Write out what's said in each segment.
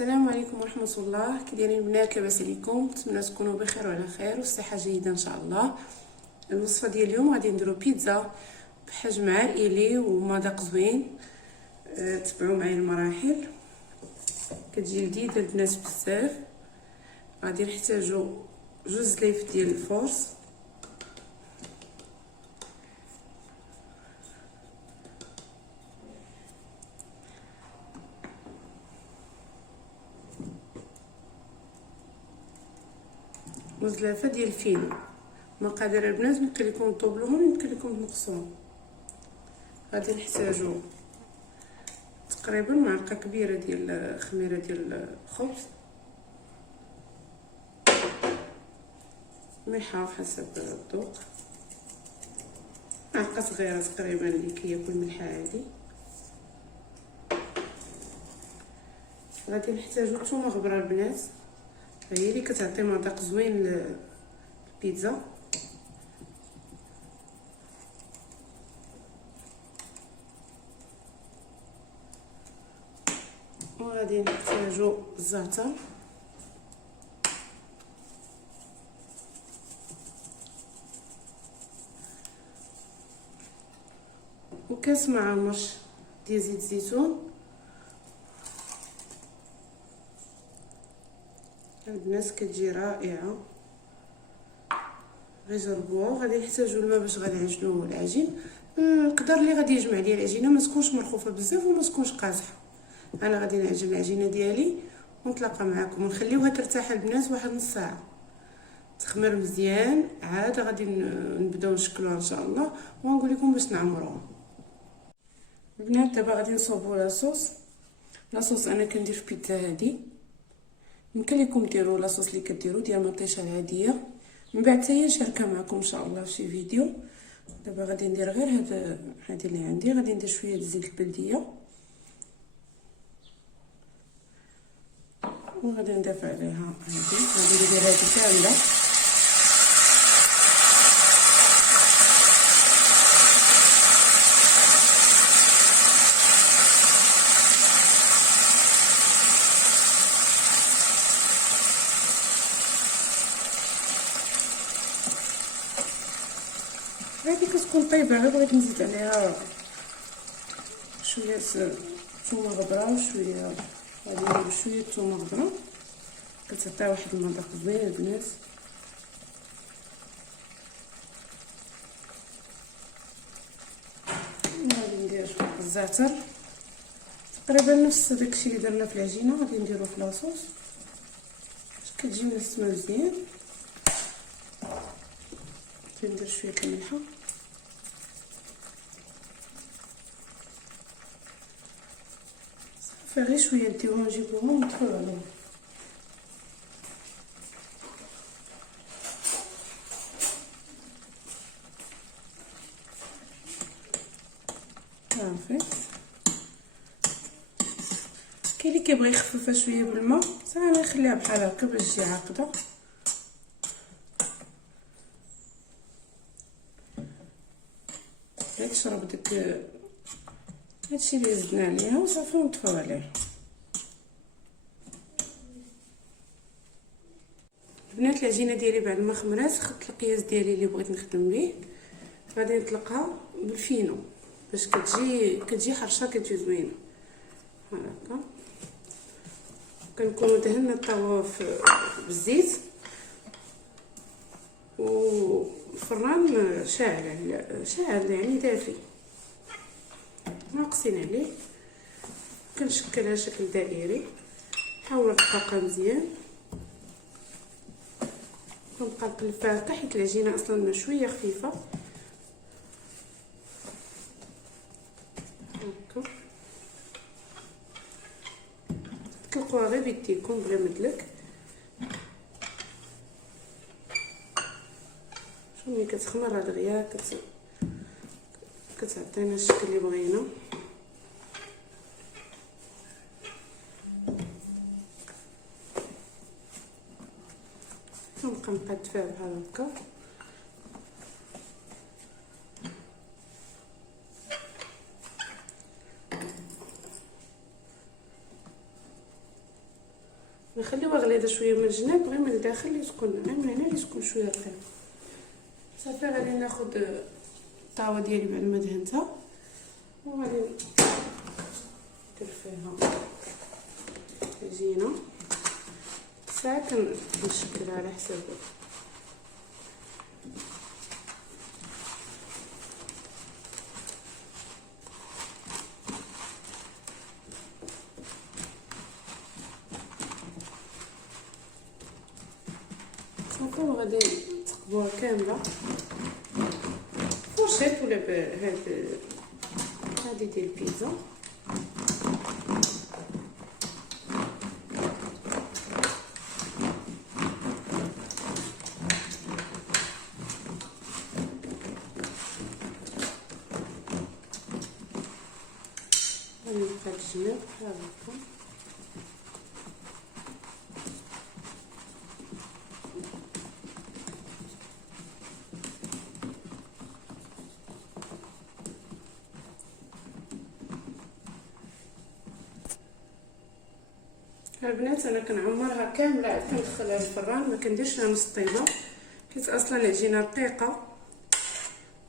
السلام عليكم ورحمه الله. كي دايرين البنات؟ لاباس عليكم؟ نتمنى تكونوا بخير وعلى خير والصحه جيده ان شاء الله. الوصفه ديال اليوم غادي نديرو بيتزا بحجم عائلي ومذاق زوين. تبعوا معايا المراحل، كتجي لذيذه البنات بزاف. غادي نحتاجو 2 زليف ديال الفورص، وزلافه ديال الفينو. مقادير البنات يمكن لكم تطوبلوهم يمكن لكم تنقصوهم. غادي نحتاجو تقريبا معلقه كبيره ديال خميره ديال الخبز، ملحه حسب الذوق، معلقه صغيره تقريبا اللي كياكل ملحه عادي. غادي نحتاجو ثومه غبره البنات، هي اللي كتعطي مذاق زوين للبيتزا. وغادي نحتاجو الزعتر، وكاس معمر ديال زيت الزيتون. البنات كتجي رائعه، غير جربوها. غادي نحتاجو الماء باش غادي نعجنو العجين. القدر اللي غادي يجمع ليا العجينه ما تكونش مرخوفه بزاف وما تكونش قاصحه. انا غادي نعجن العجينه ديالي ونتلاقى معكم ونخليوها ترتاح البنات واحد نص ساعه تخمر مزيان. عاد غادي نبداو نشكلوها ان شاء الله ونقول لكم باش نعمروها. البنات دابا غادي نصوبوا لاصوص. انا كندير في بيتزا هذه، يمكن لكم ديروا لاصوص اللي كديروا ديال المطيشه العاديه. من بعد حتى نشاركها معكم ان شاء الله في شي فيديو. دابا غادي ندير غير هذه اللي عندي. غادي ندير شويه د زيت البلديه وغادي نضيف عليها غادي ندير هذه كامله. هذه كتكون طيبه، غير بغيت نزيد عليها شويه ثومه غبره وشويه. غادي ندير شويه ثومه غبره كتعطي واحد المذاق زوين البنات. غادي ندير الزعتر تقريبا نفس داكشي اللي درنا في العجينه، غادي نديرو في لاصوص باش كتجي ملسمه مزيان. غادي ندير شويه الملحه، صافي غير شويه نديوهم نجيبوهم ونطفيو عليهم. صافي كاين اللي كيبغي يخففها شويه بالماء، صافي نخليها بحال هكا باش تجي عاقده. تشرب داك هادشي اللي زدنا عليها وصافي ونطفيو عليه. البنات العجينه ديالي بعد ما خمرات خدت القياس ديالي اللي بغيت نخدم به. غادي نطلقها بالفينو باش كتجي حرشه، كتجي زوينه هكا. كنكونوا دهنا الطاوه بالزيت والفران شاعل يعني دافي، ناقصين عليه. كنشكلها شكل دائري، نحاول نرققها مزيان ونبقى نقلبها حتى حيت العجينه اصلا شويه خفيفه هكا. تطلقوها غير بيديكم بلا مدلك. ملي كتخمر دغيا كتعطينا الشكل اللي بغينا. نبقى نقادفها بحال هكا. نخليوها غليظه شويه من الجناب غير من الداخل اللي تكون غير من هنا اللي تكون شويه رقيقه. صافي غادي ناخذ الطاوه ديالي بعد ما دهنتها وغادي ندير فيها عجينه. ساعات كنشكلها على حسب صافي. وغادي نثقبوها كامله فورشيط ولا بهاد هادي ديال البيتزا. غنبقى الجناب بحال هكا. البنات انا كنعمرها كامله عاد كندخلها للفران، ما كنديرش لها نص طيبه حيت اصلا العجينه رقيقه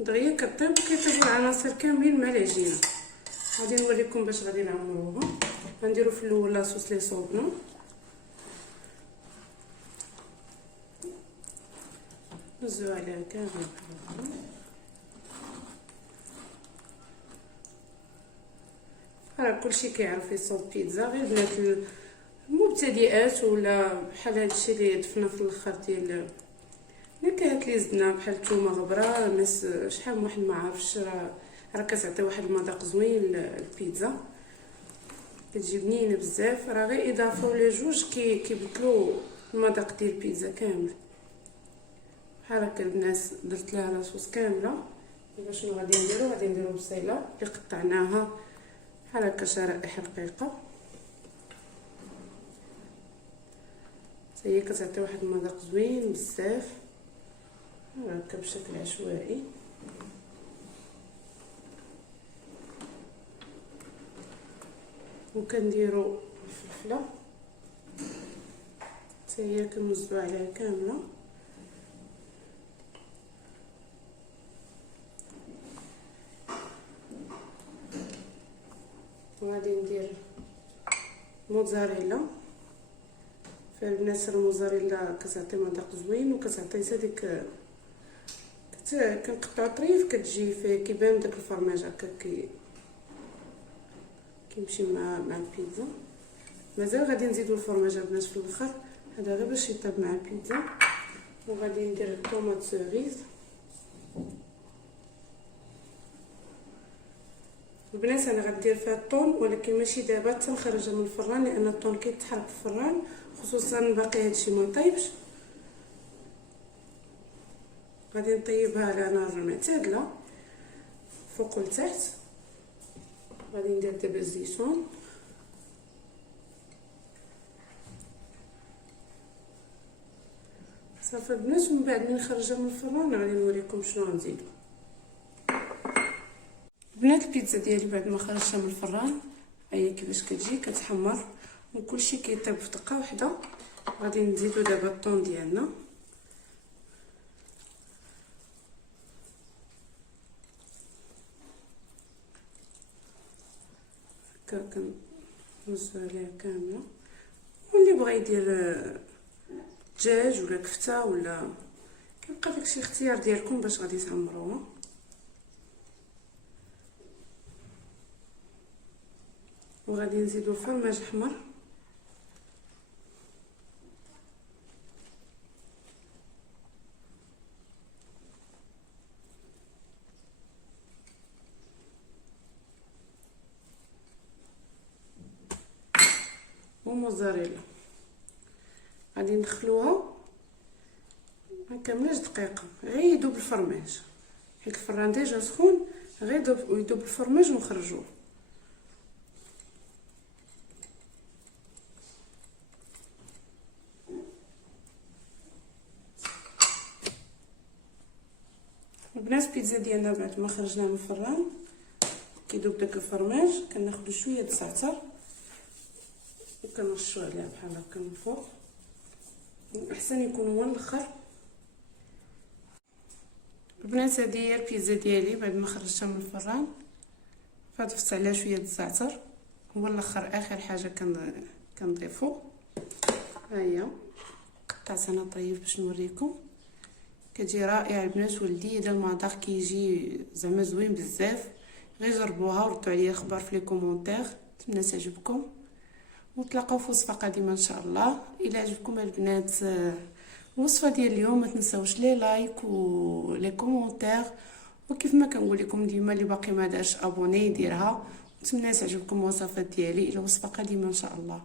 دغيا كطيب وكيطيبوا العناصر كاملين مع العجينه. غادي نوريكم باش غادي نعمروها. غنديروا في الاول لاصوص لي صوبنا، نزيدو عليها كامل بحال هكا. راه كلشي كيعرف يصوب بيتزا، غير بنات المبتدئات ولا بحال هادشي اللي ضفنا في الاخر ديال نكهات اللي زدنا بحال الثومه غبره. الناس شحال من واحد ما عارفش راه كتعطي واحد المذاق زوين البيتزا، كتجي بنينه بزاف. راه غير اضافه ولا جوج كيبدلوا المذاق ديال البيتزا كامل. بحال هكا البنات درت لها لاصوص كامله. دابا شنو غادي نديرو؟ غادي نديرو بصيله اللي قطعناها بحال هكا شرائح رقيقه، هي كتعطي واحد المذاق زوين بزاف هكا بشكل عشوائي. وكنديروا الفلفله حتى هي كنوزعوا عليها كامله. وغادي ندير موتزاريلا. فالبنات الموزاريلا كتعطي مذاق زوين وكتعطي حتى ديك كنقطعو طريف كتجي فيه كيبان داك الفرماج هكا كيمشي مع البيتزا. مازال غادي نزيدو الفرماج البنات في الاخر، هذا غير باش يطيب مع البيتزا. وغادي ندير الطوماط سوريز. البنات انا غندير فيها الطون ولكن ماشي دابا حتى نخرجها من الفران، لان الطون كيتحرق في الفران خصوصا باقي هادشي ما طيبش. غادي نطيبها على نار معتدله فوق لتحت. غادي ندير دابا الزيتون صافي البنات. ومن بعد من نخرجها من الفران غادي نوريكم شنو غنزيدو. البنات البيتزا ديالي بعد ما خرجتها من الفران هي كيفاش كتجي كتحمر وكلشي كيطيب في دقه واحده. غادي نزيدو دابا الطون ديالنا هكا كنوزعو عليها كامله. واللي بغى يدير دجاج ولا كفته ولا كيبقى داكشي اختيار ديالكم باش غادي تعمروها. وغادي نزيدو الفرماج احمر وموزاريلا. غادي ندخلوها ما كاملاش دقيقه غير يذوب الفرماج حيت الفران ديجا سخون، غير يذوب الفرماج ونخرجوه. البنات البيتزا ديالنا بعد ما خرجناها من الفران كيذوب داك الفرماج كناخذوا شويه د الزعتر كنرشوا عليها بحال هكا من الفوق، احسن يكون هو الاخر. البنات هذه هي البيتزا ديالي بعد ما خرجتها من الفران، فضفت عليها شويه الزعتر، هو الاخر اخر حاجه كنضيفو. ها هي قطعت انا طيب باش نوريكم، كتجي رائعه البنات ولذيذه، المذاق كيجي زعما زوين بزاف. غير جربوها وردوا عليا خبر في لي كومونتير، نتمنى تعجبكم، ونتلاقاو في وصفه قادمه ان شاء الله. الى عجبكم البنات الوصفه ديال اليوم ما تنساوش لي لايك ولي كومونتير، وكيف ما كنقول لكم ديما اللي باقي ما دارش ابوني يديرها. نتمنى تعجبكم الوصفات ديالي، الى وصفه قادمه ان شاء الله.